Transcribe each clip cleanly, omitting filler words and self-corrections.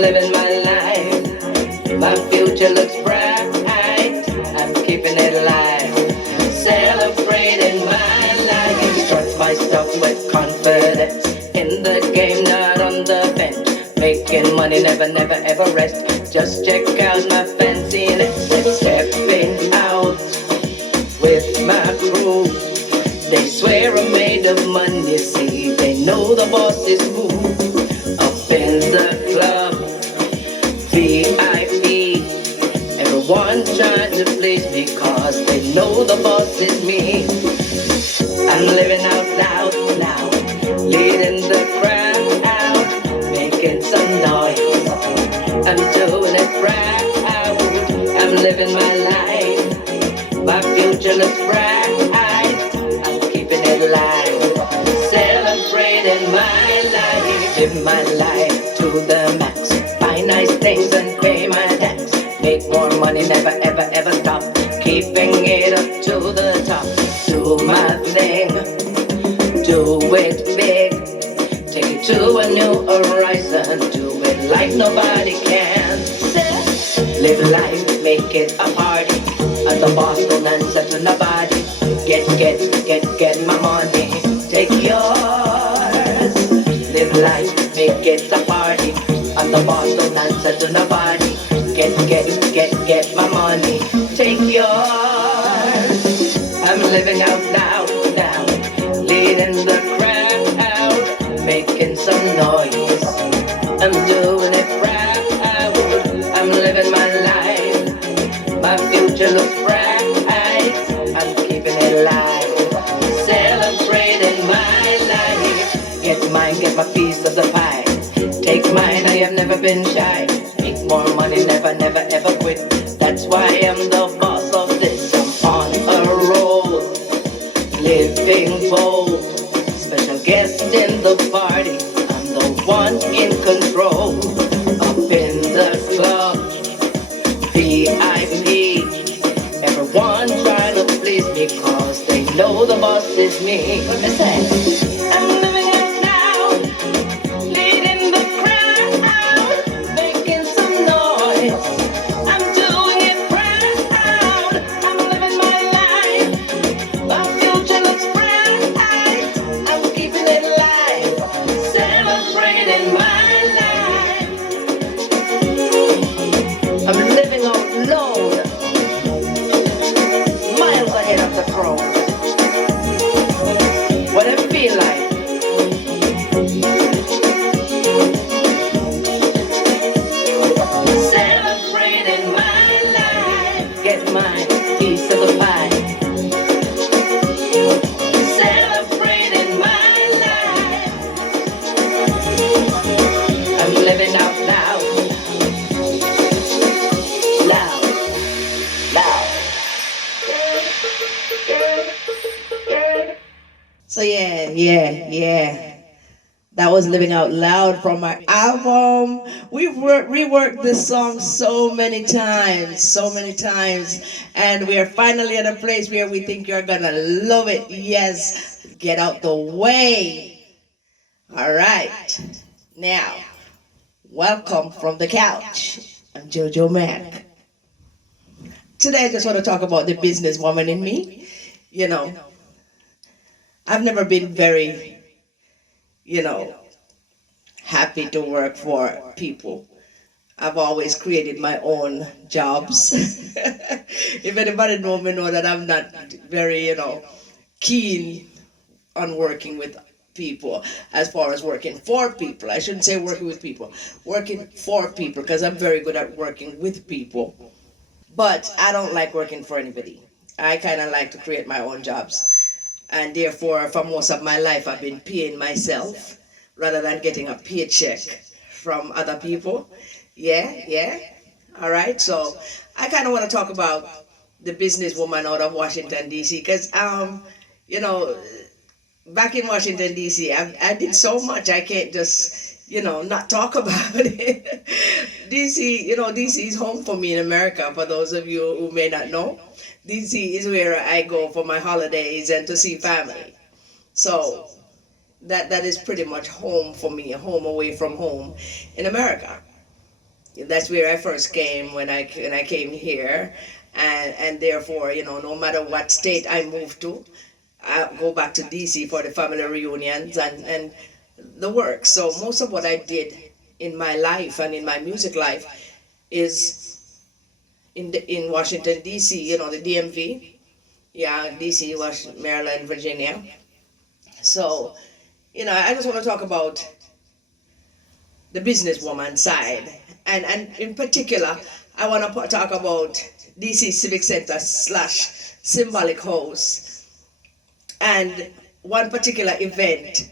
living my life. My future looks bright. I'm keeping it alive. Celebrating my life. Trust myself with confidence. In the game, not on the bench. Making money, never, never, ever rest. Just check out my fanciness. Stepping out with my crew. They swear I'm made of money, see. They know the boss is who. Up in the club, VIP. Everyone trying to please me, cause they know the boss is me. I'm living out loud now, leading the crowd out, making some noise. I'm doing it proud. I'm living my life. My future looks bright. I'm keeping it alive. Celebrating my life. Live my life to the max. Buy nice things and pay my tax. Make more money, never ever ever stop. Keeping it up to the top. Do my thing, do it big. Take it to a new horizon. Do it like nobody can. Live life, make it a party. At the boss, don't answer to nobody. Get my money. Take yours. Live life, make it a party. At the boss, don't answer to nobody. Get my money. Take yours. I'm living out loud now, leading the crowd, making some noise. I'm doing it proud. I'm living my life. My future looks bright. I'm keeping it alive. Celebrating my life. Get mine, get my piece of the pie. Take mine, I have never been shy. Make more money, never, never, ever quit. That's why I'm the boss of this. I'm on a roll, living bold. Special guest in the party. I'm the one in control. Up in the club, VIP. Everyone trying to please me, cause they know the boss is me. What I say? I'm living out now, leading the crowd, making some noise. I'm doing it proud. I'm living my life. My future looks bright. I'm keeping it alive. Celebrating my life. I'm living alone, miles ahead of the crowd. What I feel like. Celebrating my life. Get my piece of the pie. Celebrating my life. I'm living out loud. Loud. Loud. So yeah. That was Living Out Loud from our album. We've reworked this song so many times, and we are finally at a place where we think you're gonna love it. Yes, get out the way. All right, now, welcome from the couch. I'm JoJo Mac. Today I just want to talk about the businesswoman in me. You know, I've never been very, happy to work for people. I've always created my own jobs. If anybody know me, know that I'm not very, keen on working with people as far as working for people. I shouldn't say working with people, working for people, because I'm very good at working with people. But I don't like working for anybody. I kind of like to create my own jobs. And therefore, for most of my life, I've been paying myself rather than getting a paycheck from other people. Yeah. All right. So I kind of want to talk about the businesswoman out of Washington, D.C. Because, you know, back in Washington, D.C., I did so much I can't just, not talk about it. D.C. is home for me in America, for those of you who may not know. D.C. is where I go for my holidays and to see family. So that is pretty much home for me, a home away from home in America. That's where I first came when I came here, and therefore, no matter what state I moved to, I go back to DC for the family reunions and the work. So most of what I did in my life and in my music life is in Washington DC, the DMV, yeah, DC, Washington, Maryland, Virginia. So, I just want to talk about the businesswoman side, and in particular, I want to talk about DC Civic Center slash Symbolic House and one particular event.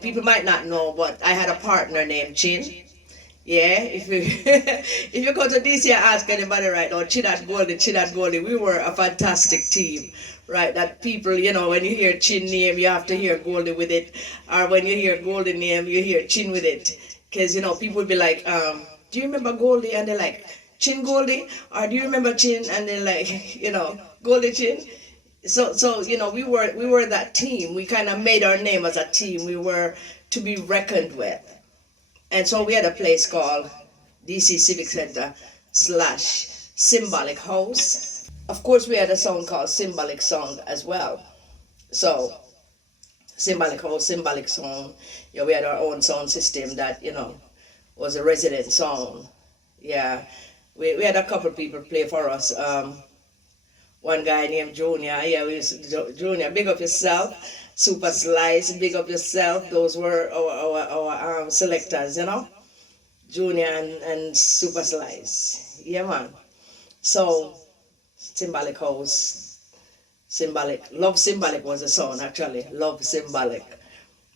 People might not know, but I had a partner named Chin. Yeah, if you if you go to DC and ask anybody right now, Chin at Goldie, we were a fantastic team, right? That people, when you hear Chin name, you have to hear Goldie with it, or when you hear Goldie name, you hear Chin with it, because people would be like, do you remember Goldie? And they're like, Chin Goldie, or do you remember Chin? And they're like, Goldie Chin. So we were that team. We kind of made our name as a team. We were to be reckoned with. And so we had a place called DC Civic Center slash Symbolic House. Of course, we had a song called Symbolic Song as well. So Symbolic House, Symbolic Song. Yeah, we had our own sound system that, was a resident sound. Yeah, we had a couple people play for us. One guy named Junior. Yeah, Junior, big up yourself. Super Slice, big up yourself. Those were our selectors, Junior and Super Slice. Yeah, man. So, Symbolic House, Love Symbolic was the song, actually. Love Symbolic.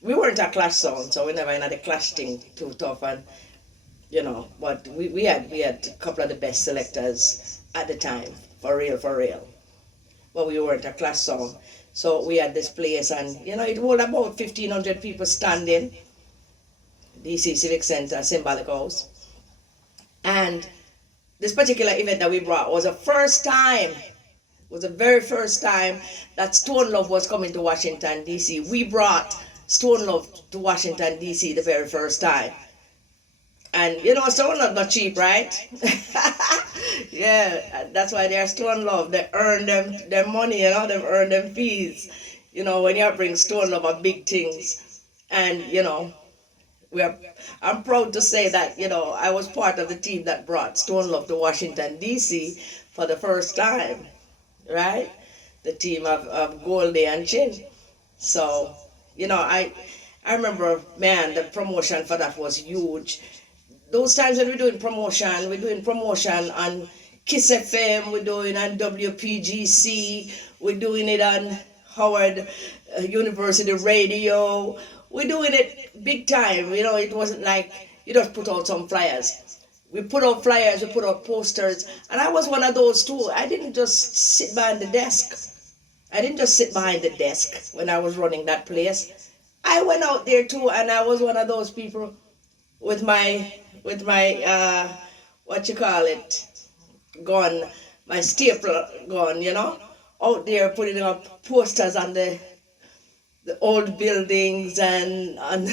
We weren't a clash sound, so we never had a clash thing too tough, and but we had a couple of the best selectors at the time, for real. But we weren't a clash song. So we had this place, and it was about 1,500 people standing. DC Civic Center, Symbolic House. And this particular event that we brought was the very first time that Stone Love was coming to Washington, D.C. We brought Stone Love to Washington, D.C. the very first time. And Stone Love not cheap, right? Yeah, that's why they're Stone Love. They earn their money, they earn them fees. When you bring Stone Love are big things. And, I'm proud to say that, I was part of the team that brought Stone Love to Washington, D.C. for the first time, right? The team of Goldie and Chin. So, I remember, man, the promotion for that was huge. Those times when we're doing promotion on Kiss FM, we're doing on WPGC, we're doing it on Howard University Radio, we're doing it big time. It wasn't like you just put out some flyers. We put out flyers, we put out posters, and I was one of those too. I didn't just sit behind the desk. When I was running that place. I went out there too, and I was one of those people with my what you call it, gun, my staple gun, out there putting up posters on the old buildings and on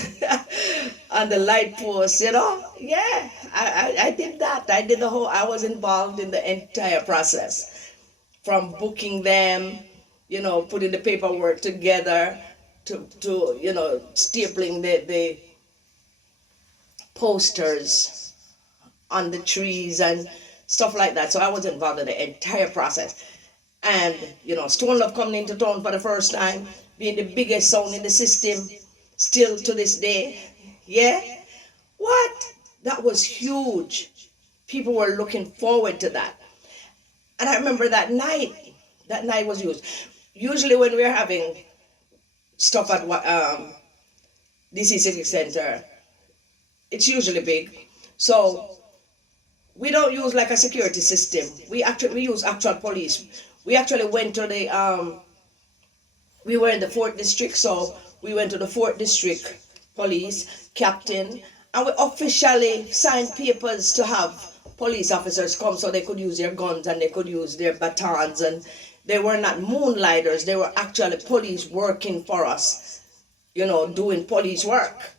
on the light posts, Yeah, I did that. I was involved in the entire process, from booking them, putting the paperwork together, to stapling the posters on the trees and stuff like that. So I was involved in the entire process. And, Stone Love coming into town for the first time, being the biggest sound in the system, still to this day. Yeah? What? That was huge. People were looking forward to that. And I remember that night was huge. Usually when we're having stuff at DC Civic Center, it's usually big. So we don't use like a security system. We use actual police. We actually went to we were in the 4th district, so we went to the 4th district police captain, and we officially signed papers to have police officers come so they could use their guns and they could use their batons, and they were not moonlighters, they were actually police working for us, doing police work.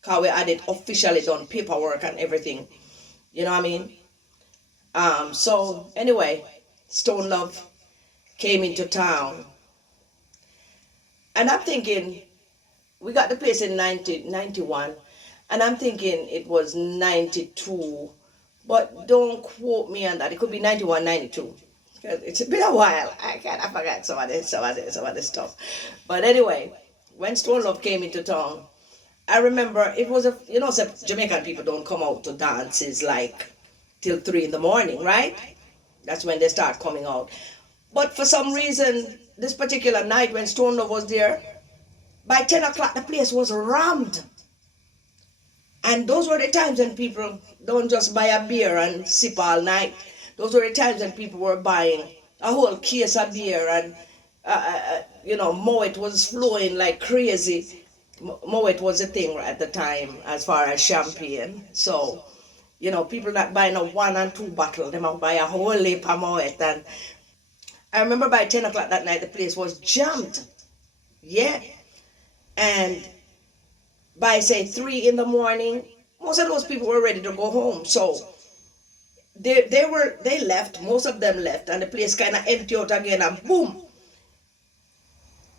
Because we had it officially done, paperwork and everything. You know what I mean? So anyway, Stone Love came into town, and I'm thinking we got the place in 1991, and I'm thinking it was 92, but don't quote me on that. It could be 91, 92. 'Cause it's been a while. I forgot some of this stuff. But anyway, when Stone Love came into town, I remember it was so Jamaican people don't come out to dances like till 3 in the morning, right? That's when they start coming out. But for some reason, this particular night when Stone Love was there, by 10 o'clock the place was rammed. And those were the times when people don't just buy a beer and sip all night. Those were the times when people were buying a whole case of beer, and Moet was flowing like crazy. Moet was a thing at the time as far as champagne. So, people not buying a 1 and 2 bottle, they might buy a whole heap of Moet. And I remember by 10 o'clock that night the place was jammed. Yeah. And by say 3 in the morning, most of those people were ready to go home. So they left, most of them left, and the place kind of empty out again, and boom,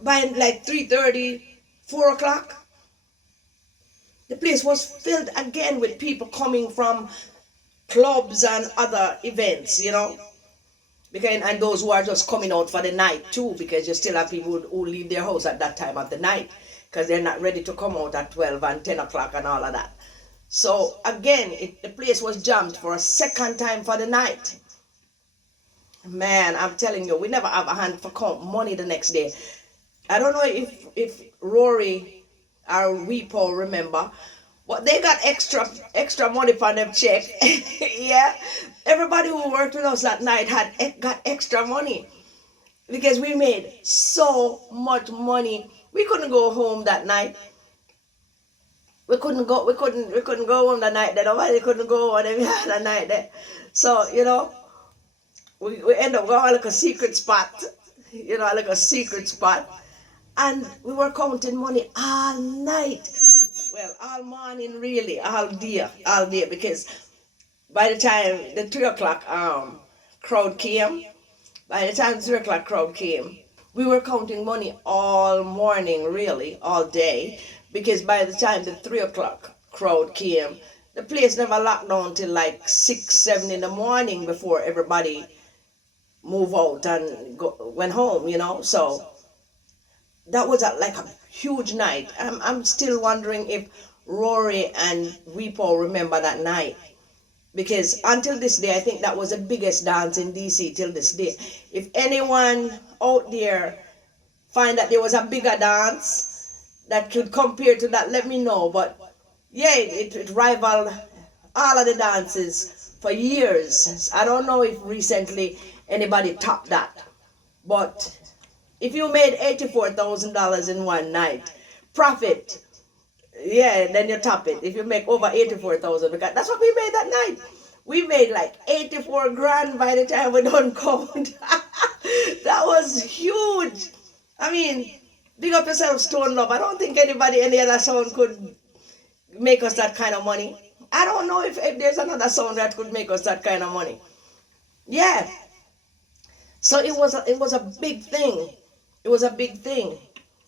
by like 3:30, 4 o'clock, the place was filled again with people coming from clubs and other events, because and those who are just coming out for the night too, because you still have people who leave their house at that time of the night because they're not ready to come out at 12 and 10 o'clock and all of that. So again, the place was jammed for a second time for the night. Man, I'm telling you, we never have a hand for count money the next day. I don't know if Rory or Weepo remember, but they got extra money for them check. Yeah, everybody who worked with us that night got extra money because we made so much money. We couldn't go home that night. We couldn't go home that night. Nobody couldn't go home that night there. So we end up going like a secret spot. Like a secret spot. And we were counting money all night. Well, all morning really, all day, because by the time the 3 o'clock crowd came, we were counting money all morning, really, all day, because by the time the 3 o'clock crowd came, the place never locked down till like 6, 7 in the morning before everybody moved out and went home, So that was like a huge night. I'm still wondering if Rory and Weepo remember that night. Because until this day, I think that was the biggest dance in DC till this day. If anyone out there find that there was a bigger dance that could compare to that, let me know. But yeah, it rivaled all of the dances for years. I don't know if recently anybody topped that. But if you made $84,000 in one night, profit, yeah, then you top it. If you make over 84,000, because that's what we made that night. We made like 84 grand by the time we done count. That was huge. I mean, big up yourself, Stone Love. I don't think any other sound could make us that kind of money. I don't know if there's another sound that could make us that kind of money. Yeah. So it was a big thing. It was a big thing.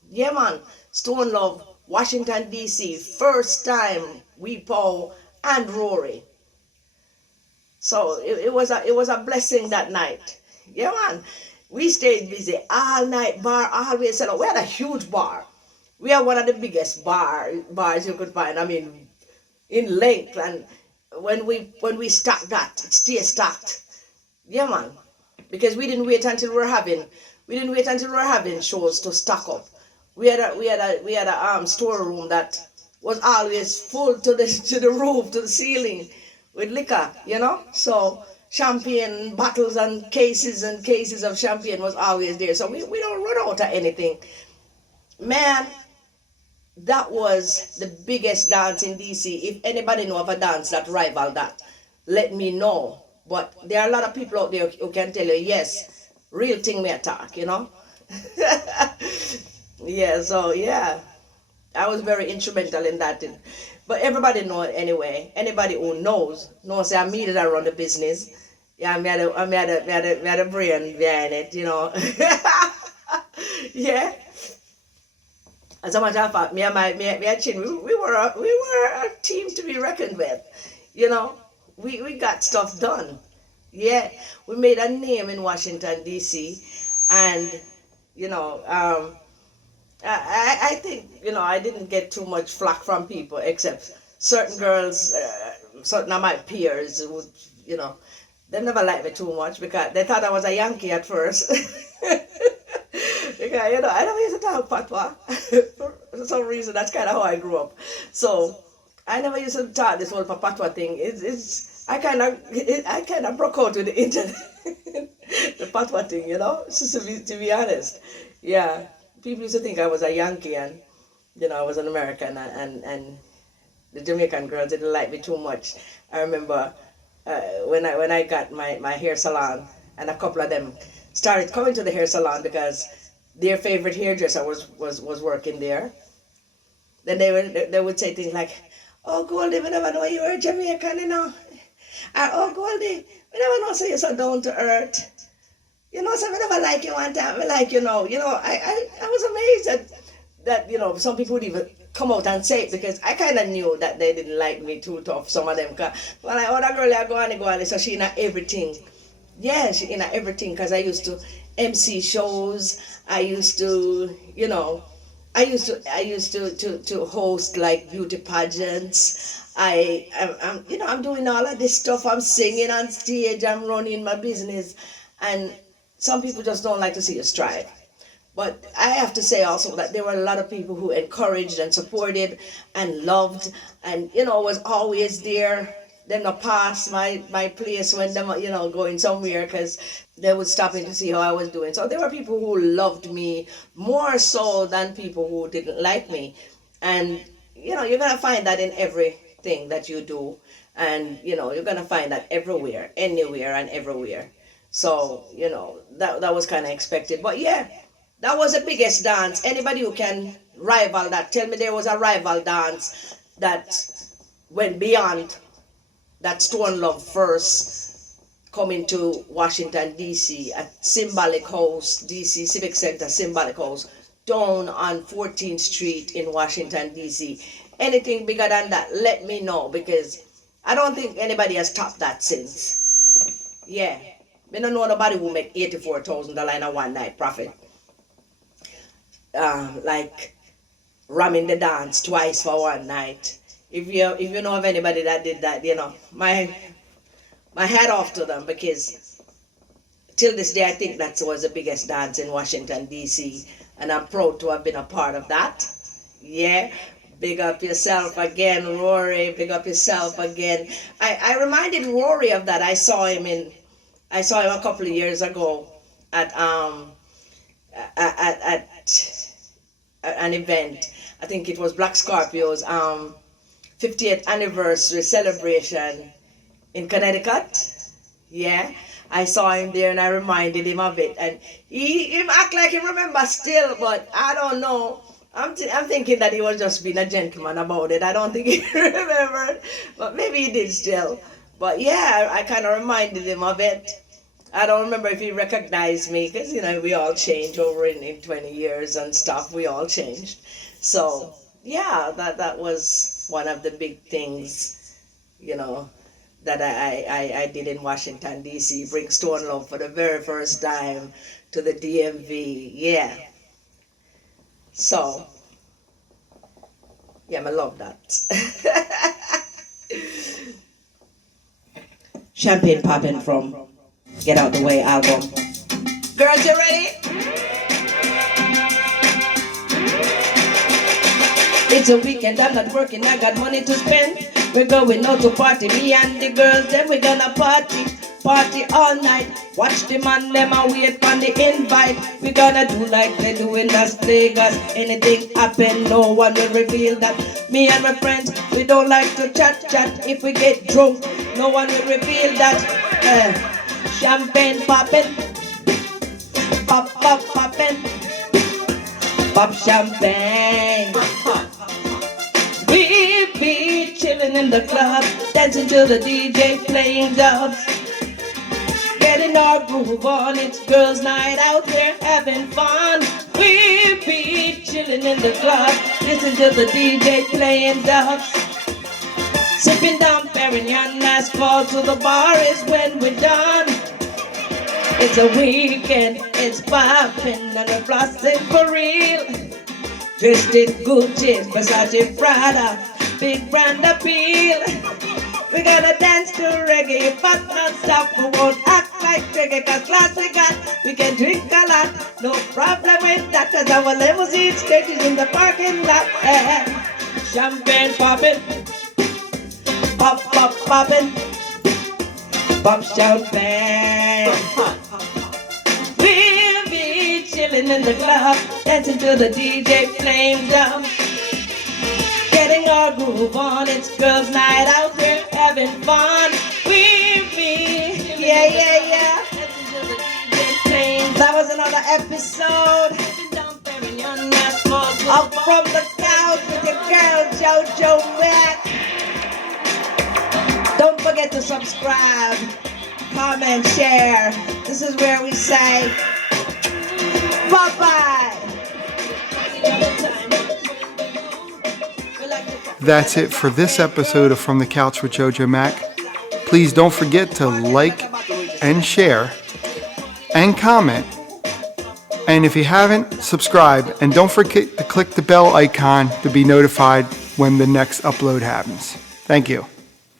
Yeah, man. Stone Love, Washington, D.C. First time Weepo and Rory. So it was a blessing that night. Yeah, man. We stayed busy all night. Bar always set up. We had a huge bar. We had one of the biggest bars you could find. I mean, in length. And when we stacked that, it stayed stacked. Yeah, man. Because we didn't wait until we were having shows to stock up. We had a storeroom that was always full to the roof, to the ceiling with liquor, So champagne bottles and cases of champagne was always there. So we don't run out of anything. Man, that was the biggest dance in DC. If anybody know of a dance that rivaled that, let me know. But there are a lot of people out there who can tell you, yes, real thing may talk, Yeah, so yeah, I was very instrumental in that. But everybody know it anyway. Anybody who knows say I made it around the business. Yeah, me had a brain behind it, you know. Yeah. As a matter of fact, me and Chin, we were a team to be reckoned with. You know, we got stuff done. Yeah, we made a name in Washington D.C. and you know, I think I didn't get too much flack from people except certain girls, certain of my peers would they never liked me too much because they thought I was a Yankee at first. Because I don't used to talk patois. For some reason, that's kind of how I grew up. So I never used to talk this whole patois thing. I kind of broke out with the internet, the patois thing. Just to be honest. Yeah, people used to think I was a Yankee and I was an American and the Jamaican girls didn't like me too much. I remember when I got my hair salon and a couple of them started coming to the hair salon because their favorite hairdresser was working there. Then they would say things like, "Oh Goldie, we never know you were Jamaican, Or oh Goldie, we never know so you're so down to earth. So we never like you one time, we like you now." I was amazed that some people would even come out and say it because I kind of knew that they didn't like me too tough, some of them. Cause when that girl I go on, so she in everything. Yeah, she in everything because I used to MC shows. I used to, to host like beauty pageants. I'm doing all of this stuff. I'm singing on stage. I'm running my business, and some people just don't like to see you strive. But I have to say also that there were a lot of people who encouraged and supported and loved and, was always there. Them not pass my place when them, going somewhere because they would stop in to see how I was doing. So there were people who loved me more so than people who didn't like me. And, you're going to find that in everything that you do. And, you're going to find that everywhere, anywhere and everywhere. So, that was kind of expected. But yeah. That was the biggest dance. Anybody who can rival that, tell me there was a rival dance that went beyond that Stone Love first coming to Washington, D.C. at Symbolic House, D.C. Civic Center, Symbolic House, down on 14th Street in Washington, D.C. Anything bigger than that, let me know because I don't think anybody has topped that since. Yeah. I don't know nobody who make $84,000 in a one night profit. Like ramming the dance twice for one night. If you know of anybody that did that, my hat off to them because till this day I think that was the biggest dance in Washington D.C. and I'm proud to have been a part of that. Yeah, big up yourself again, Rory. Big up yourself again. I reminded Rory of that. I saw him a couple of years ago at an event. I think it was Black Scorpio's 50th anniversary celebration in Connecticut. Yeah, I saw him there and I reminded him of it, and he act like he remember still, but I don't know. I'm thinking that he was just being a gentleman about it. I don't think he remembered, but maybe he did still. But yeah, I kind of reminded him of it. I don't remember if he recognized me because, we all change over in 20 years and stuff. We all changed. So, yeah, that was one of the big things, that I did in Washington, D.C. Bring Stone Love for the very first time to the DMV. Yeah. So, yeah, I love that. Champagne popping from Get Out the Way album. Girls, you ready? It's a weekend, I'm not working, I got money to spend. We're going out to party, me and the girls, then we're gonna party all night. Watch the man, them and wait on the invite. We're gonna do like they do in Las Vegas. Anything happen, no one will reveal that. Me and my friends, we don't like to chat. If we get drunk, no one will reveal that. Champagne poppin', poppin', pop champagne. We beat chilling in the club, dancing to the DJ playing dubs. Getting our groove on, it's girls' night out, we're having fun. We be chilling in the club, listen to the DJ playing dubs. Sipping down Perignon, last call to the bar is when we're done. It's a weekend, it's poppin' and we're flossing for real. Dressed in Gucci, Versace, Prada, big brand appeal. We're gonna dance to reggae, but not stop. We won't act like reggae, cause class we got. We can drink a lot, no problem with that, cause our limousine stays in the parking lot. Champagne poppin', pop, pop, poppin', pop champagne. We'll be chillin' in the club, dancing to the DJ playing drum. Getting our groove on, it's girls' night out, we're having fun. We be, yeah. That was another episode of From the Couch with your girl JoJo Mac. Don't forget to subscribe, comment, share. This is where we say bye-bye. That's it for this episode of From the Couch with JoJo Mac. Please don't forget to like and share and comment. And if you haven't, subscribe. And don't forget to click the bell icon to be notified when the next upload happens. Thank you.